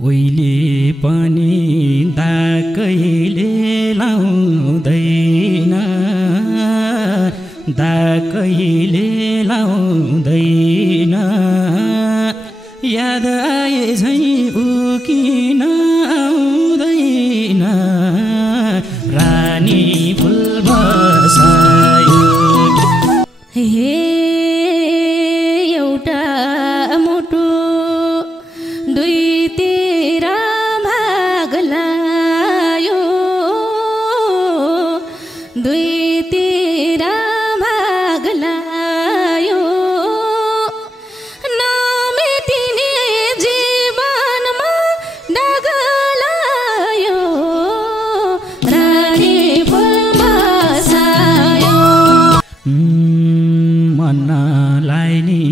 उहिले पनि दाकैले लाउँदैन दाकैले लाउँदैन याद आए झै उकिन आउँदैन रानी फुल बसायो हे एउटा मुटु दुईतिर भाग लायो दुईतिर भाग लायो नमेटिने जीवनमा दाग लायो रानी फुल बसायो मनलाई नि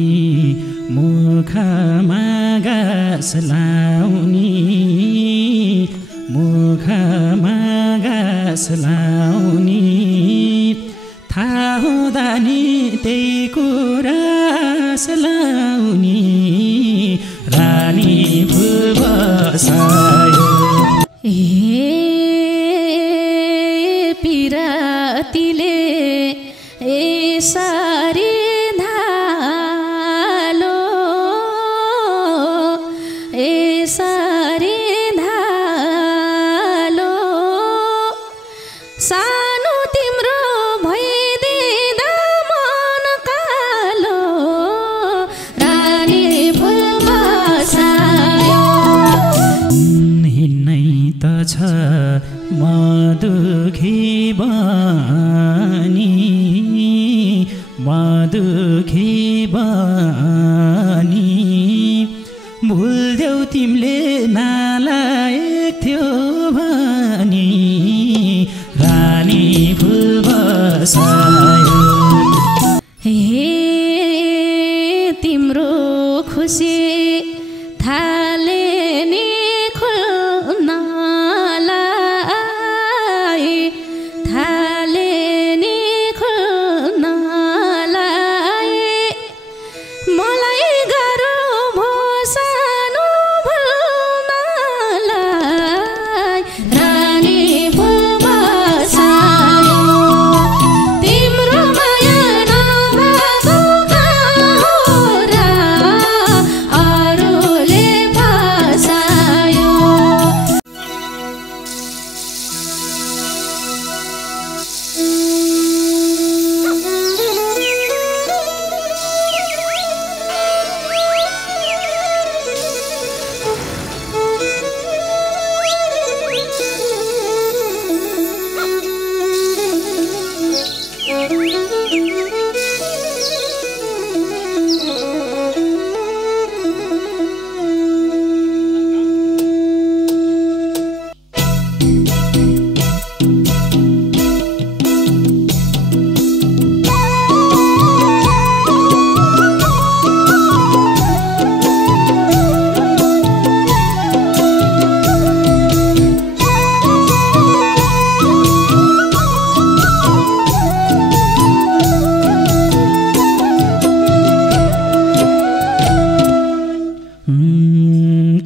मुखमा गाँस लाउने मुखमा गाँस लाउने थाहा हुँदा नि त्यही कुरा लाउने रानी फुल बसायो पिरातीले यसरी धालो यसरी धालो सानो तिम्रो भइदिँदा मन कालो रानी फुल बसायो हिँड्नै त छ म दुखी बानी भुल्देऊ तिमीले नालायक थियो भनी रानी फुल बसायो हे तिम्रो खुसी थाले नि खुल्नलाई थाले नि खुल्नलाई मलाई गाह्रो भो सानो भुल्नलाई रानी फुल बसायो तिम्रो माया नभएको कुरा अरूले फसायो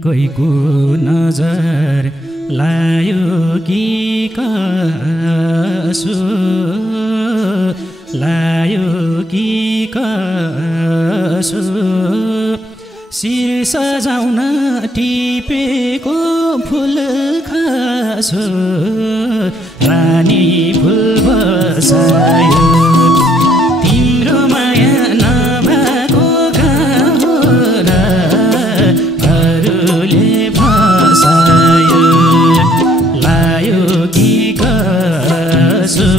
कोहीको नजर लायो कि कसो लायो कि कसो शिर सजाउन टिपेको फुल खासो रानी फुल बसायो तिम्रो माया नभएको गाउँ र अरूले फसायो लायो कि कसो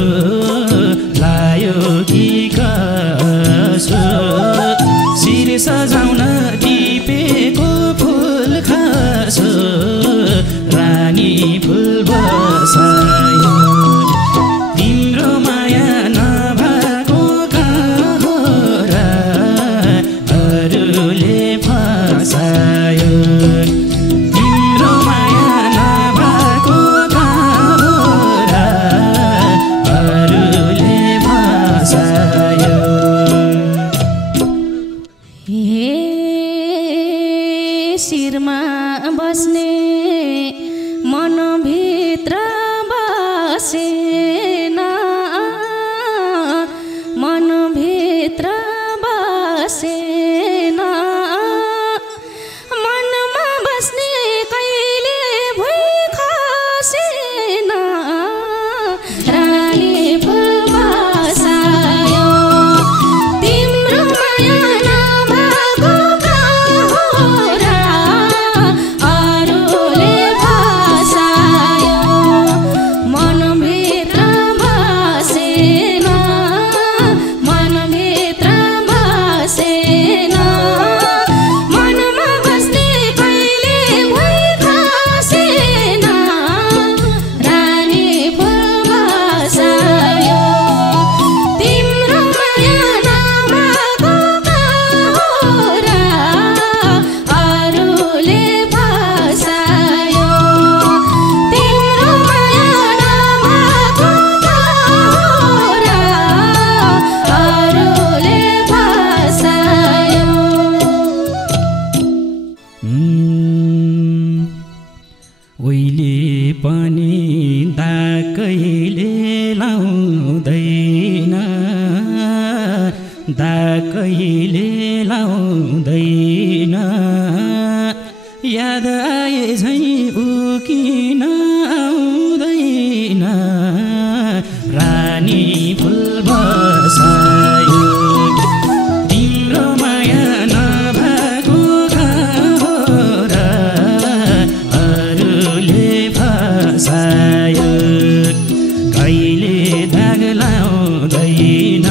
लायो कि कसो शिर सजाउन टिपेको फुल खासो रानी फुल बसायो तिम्रो माया नभएको गाउँ र अरूले फसायो तिम्रो माया नभएको गाउँ र अरूले फसायो हे शिरमा बस्ने मनभित्र बसेन मनभित्र बसेन मनमा बस्ने कहिले भुइँ खसेन रानी फुल बसायो तिम्रो माया नभएको कहाँ हो र अरूले बसायो मनभित्र बसेन मनभित्र बसेन मनमा बस्ने कहिले भुइँ खसेन रानी फुल बसायो तिम्रो माया नभएको कहाँ हो र अरूले बसायो तिम्रो माया नभएको कहाँ हो र अरूले बसायो उहिले पनि दाकैले लाउँदैन दाकैले लाउँदैन याद आए झैँ उकिन आउँदैन रानी फुल बसायो तिम्रो माया नभएको कहाँ हो र अरूले फसायो कहिले दाग लाउँदैन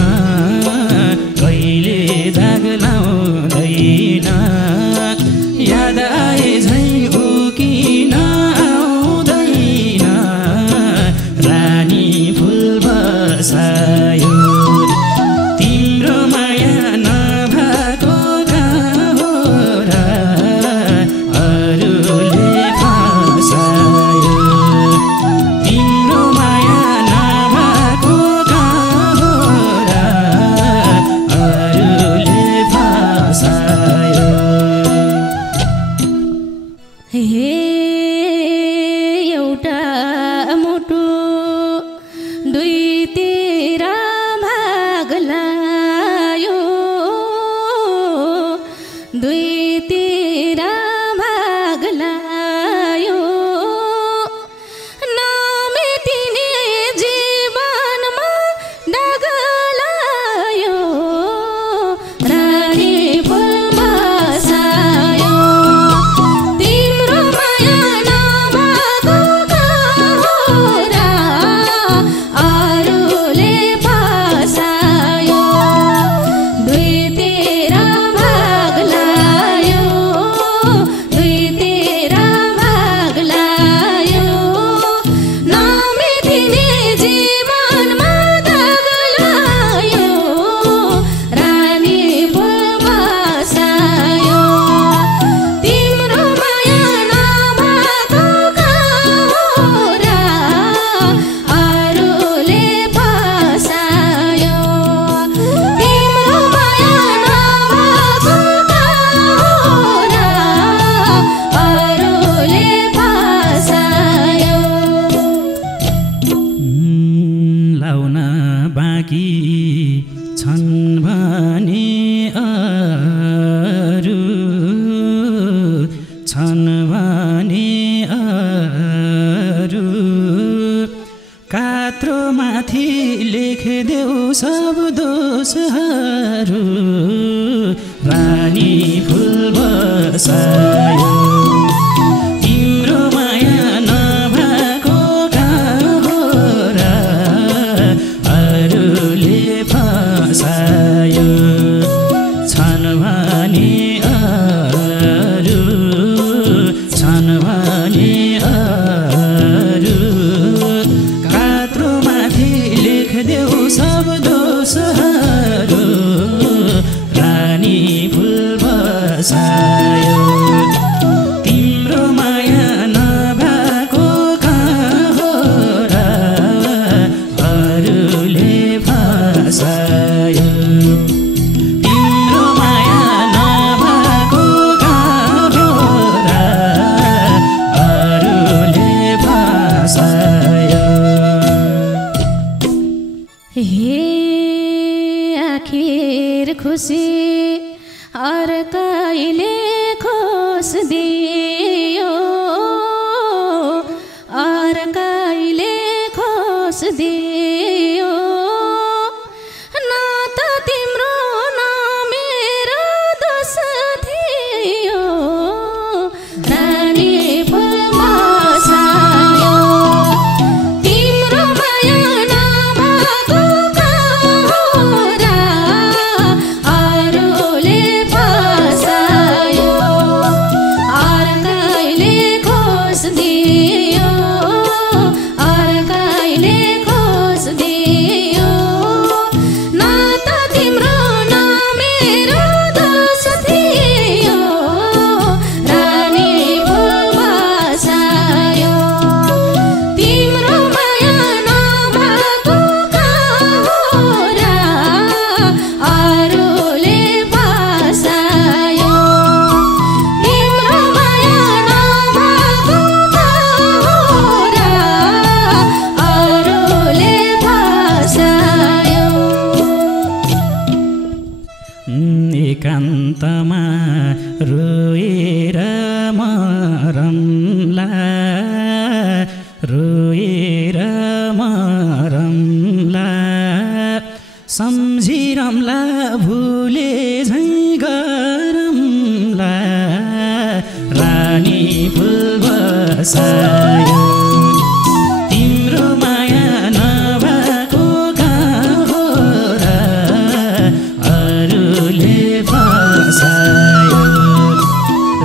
कहिले दाग लाउँदैन याद आए झैँ उकिन आउँदैन रानी फुल बसायो तिम्रो माया नभएको कहाँ हो र अरूले फसायो तिम्रो माया नभएको कहाँ हो र अरूले फसायो हे एउटा मुटु दुईतिर भाग लायो दुईतिर भाग लायो नमेटिने जीवनमा दाग लायो रानी फुल बसायो तिम्रो माया नभएको कहाँ हो र अरूले बसायो दुईतिर भाग लायो दुईतिर भाग लायो नमेटिने जीवनमा दाग लायो रानी फुल बसायो तिम्रो माया नभएको कहाँ हो र अरूले बसायो तिम्रो माया नभएको कहाँ हो र अरूले बसायो लाउन बाँकी छन् भने अरू छन् भने अरू कात्रो माथि लेखिदेऊ सब दोषहरू रानी फुल बसायो तिम्रो माया नभएको कहाँ हो र अरूले फसायो छन् भने अरू छन् भने अरू कात्रो माथि लेखिदेऊ सब दोषहरू रानी फुल बसायो खुसी अर्काइले खोस्दियो अर्काइले खोस्दियो न त तिम्रो न मेरो दोष थियो रानी फुल बसायो तिम्रो माया नभएको कुरा अरूले फसायो अर्काइले खोस्दियो अर्काइले खोस्दियो न त तिम्रो न मेरो दोष थियो रानी फुल बसायो तिम्रो माया नभएको कुरा अरूले फसायो तिम्रो माया नभएको कुरा अरूले फसायो एकान्तमा रोएर मरमला रोएर मरमला सम्झिरमला भुले झै गरमला रानी फुल बसायो तिम्रो माया नभएको कुरा अरूले फसायो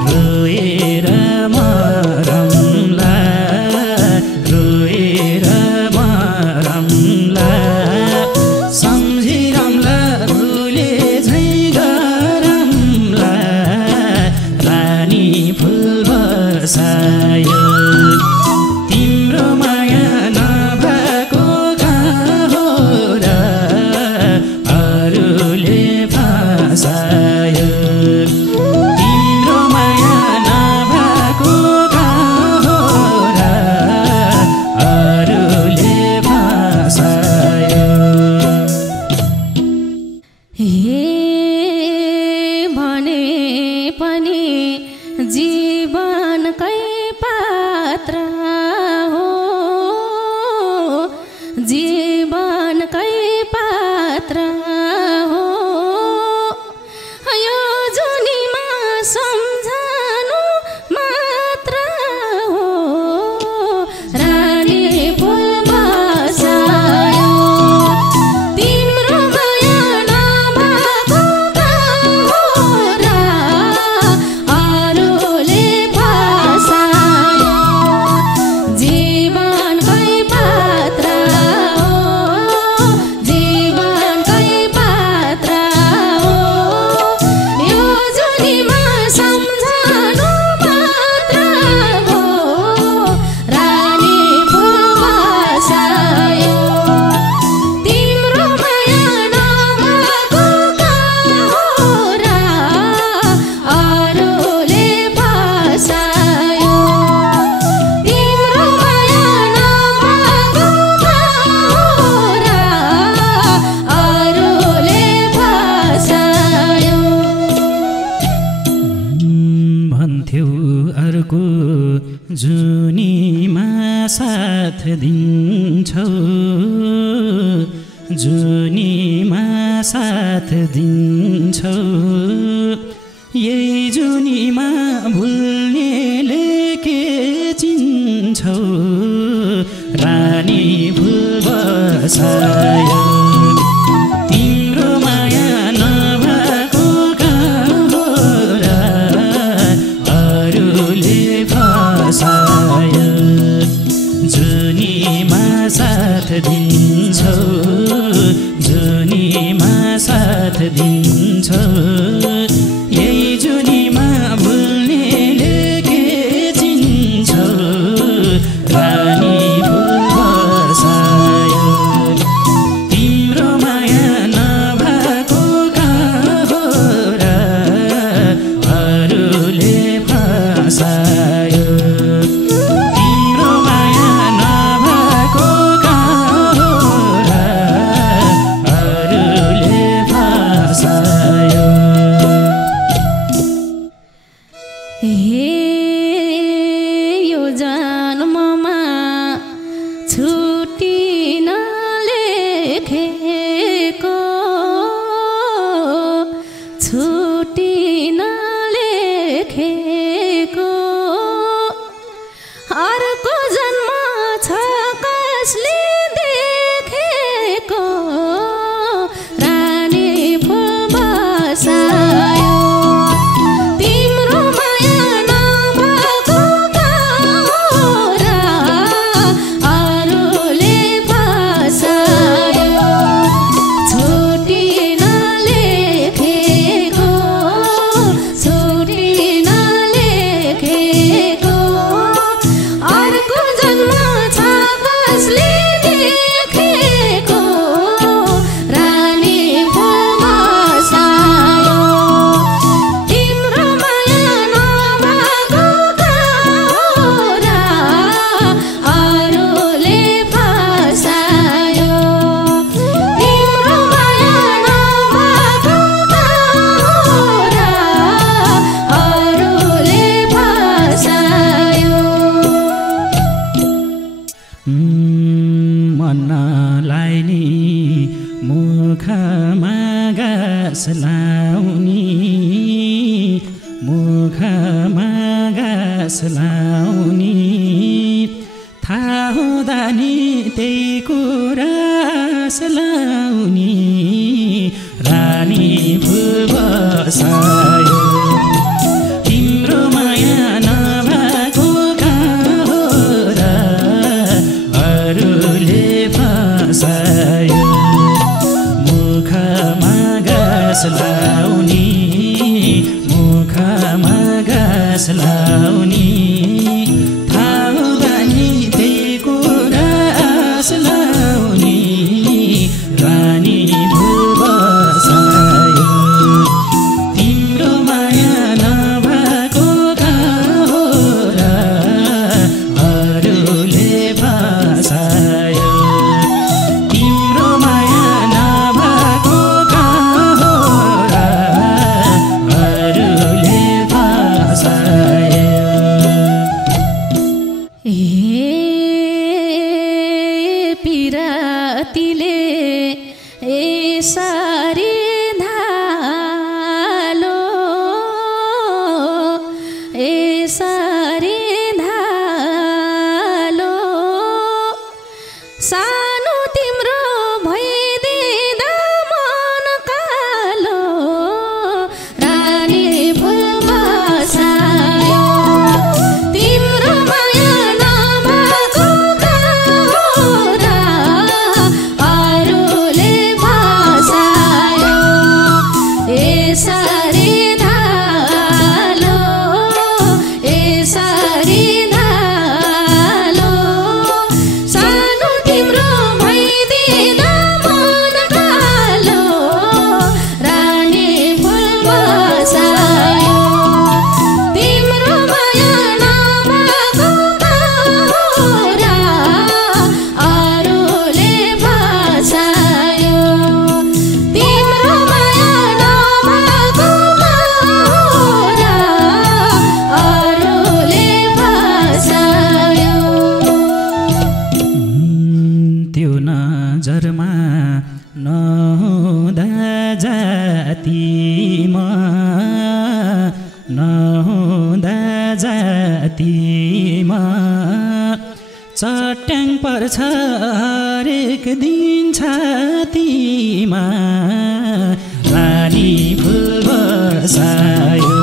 रोएर मरमला रोएर मरमला सम्झिरमला भुले झै गरमला रानी फुल बसायो तिम्रो माया नभएको कुरा अरूले फसायो तिम्रो माया नभएको कुरा अरूले फसायो हे भने पनि जीवनकै पात्र हो जीवनकै पात्र हो यो जुनीमा सम्झनु मात्र हो रानी फुल बसायो तिम्रो माया नभएको कुरा अरूले फसायो जीवनकै पात्र हो जीवनकै पात्र हो यो जुनीमा सम्झनु मात्र हो रानी फुल बसायो तिम्रो माया नभएको कुरा अरूले फसायो तिम्रो माया नभएको कुरा अरूले फसायो भन्थ्यौ अर्को जुनीमा साथ दिन्छौ जुनीमा साथ दिन्छौ यही जुनीमा भुल्नेले के चिन्छौ रानी फुल बसायो तिम्रो माया नभएको कुरा अरूले फसायो जुनीमा साथ दिन्छौ जुनीमा साथ दिन्छौ यही जुनीमा भुल्नेले के चिन्छौ रानी फुल बसायो हे यो जन्ममा छुट्टी नलेखेको छुट्टी नलेखेको अर्को जन्म छ कसले देखेको रानी फुल बसायो तिम्रो माया नभएको कुरा अरूले बसायो छुट्टी नलेखेको छुट्टी नलेखेको अर्को जन्म छ कसले देखेको रानी फुल बसायो तिम्रो माया नभएको कुरा अरूले बसायो तिम्रो माया नभएको कुरा अरूले बसायो मनलाई नि मुखमा गाँस लाउने मुखमा गाँस लाउने थाहा हुँदा नि त्यही कुरा लाउने रानी फुल बसायो तिम्रो माया नभएको कुरा अरूले फसायो मुखमा गाँस लाउने मुखमा गाँस लाउने थाहा हुँदा नि त्यही कुरा लाउने रानी फुल बसायो तिम्रो माया नभएको कुरा अरूले फसायो तिम्रो माया नभएको कुरा अरूले फसायो पिरातीले यसरी धालो यसरी धालो सानो तिम्रो भइदिँदा मन कालो रानी फुल बसायो तिम्रो माया नभएको कुरा अरूले बसायो यसरी धालो यसरी धालो सानो तिम्रो भइदिँदा मन कालो रानी फुल बसायो तिम्रो माया नभएको कुरा अरूले बसायो तिम्रो माया नभएको कुरा अरूले बसायो त्यो नजरमा नहुँदा जातिमा नहुँदा जातिमा चट्याङ पर्छ हरेक दिन छातीमा रानी फुल बसायो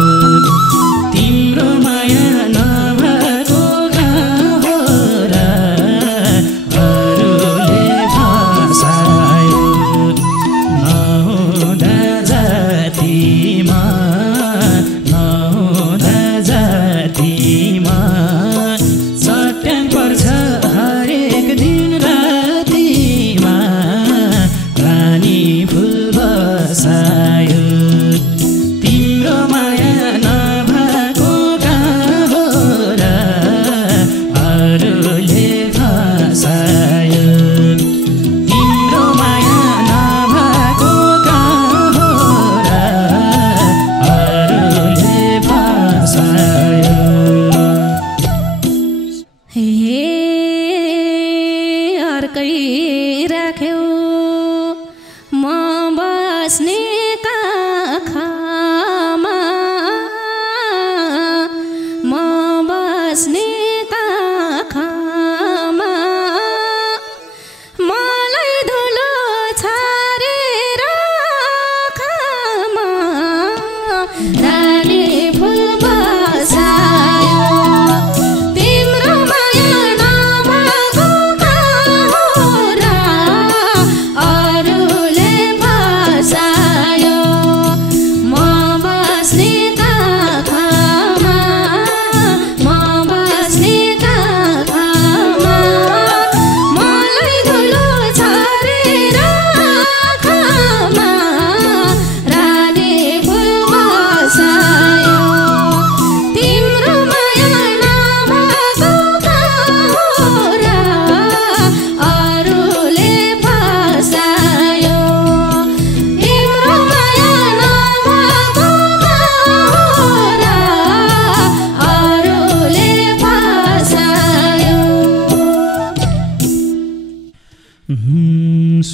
तिम्रो माया नभएको कुरा अरूले फसायो नहुँदा जातिमा नहुँदा जातिमा चट्याङ पर्छ हरेक दिन रातिमा रानी फुल बसायो तिम्रो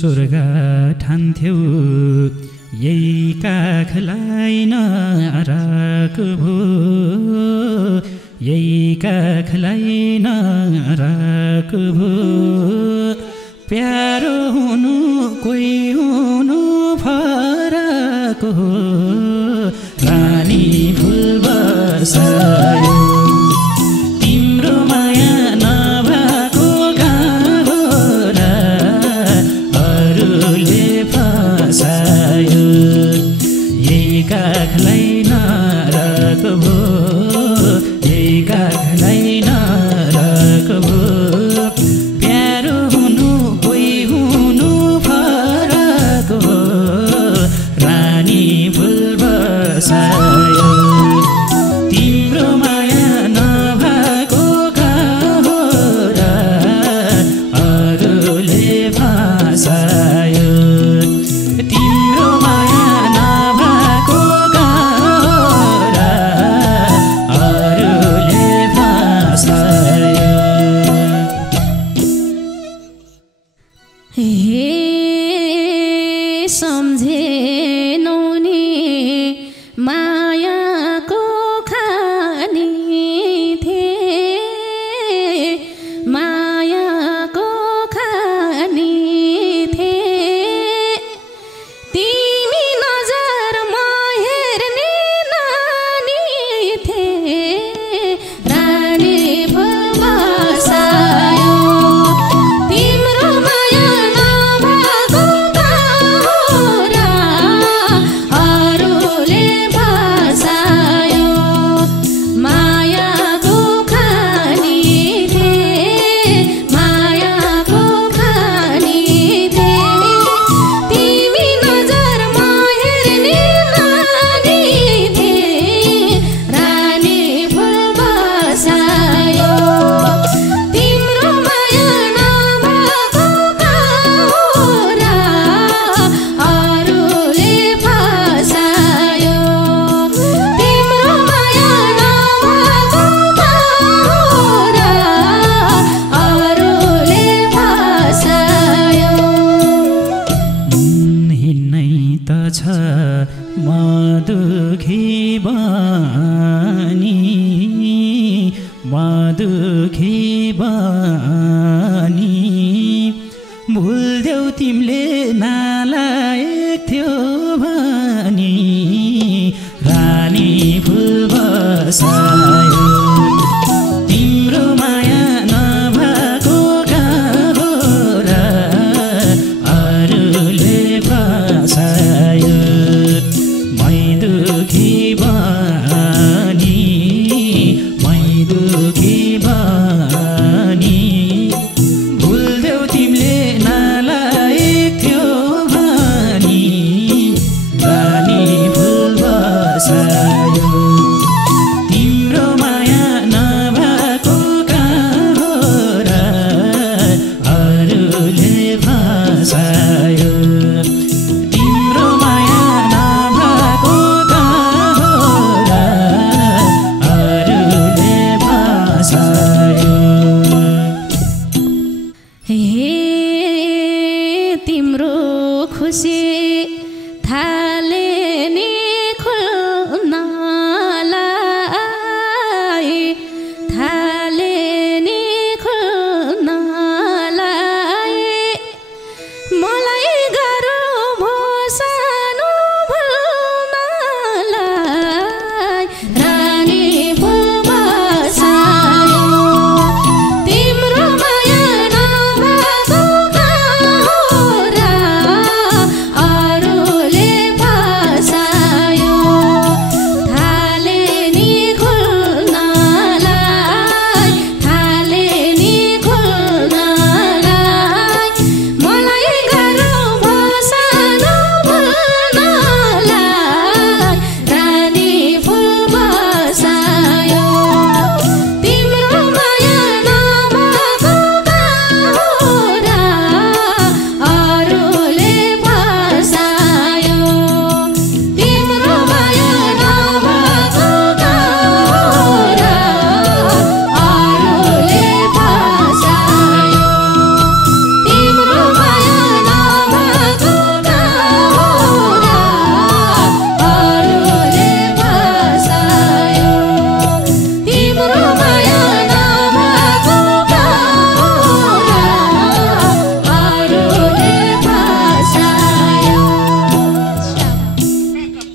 स्वर्ग ठान्थ्यौ यही काखलाई नराख्भो यही काखलाई नराख्भो प्यारो हुनु कोही हुनु फरक हो रानी फुल बसायो तिम्रो माया नभएको कहाँ हो र अरूले फसायो यही काखलाई नराख्भो यही काखलाई नराख्भो प्यारो हुनु कोही हुनु फरक हो रानी फुल बसायो तिम्रो माया नभएको कहाँ हो र अरूले फसायो तिम्रो माया नभएको कहाँ हो र अरूले फसायो हे सम्झेनौ नि मायाको खानी थिए मायाको खानी थिए तिमी नजरमा हेर्ने नानी थिए रानी फुल बसायो तिम्रो माया नभएको कहाँ हो र अरूले फसायो मायाको खानी थिए मायाको खानी थिए तिमी नजरमा हेर्ने नानी थिए रानी फुल बसायो तिम्रो माया नभएको कहाँ हो र अरूले फसायो तिम्रो माया नभएको कहाँ हो र अरूले फसायो हिँड्नै त छ मधुखी बानी भुल्देऊ तिमीले नालायक थियो भनी रानी फुल बसायो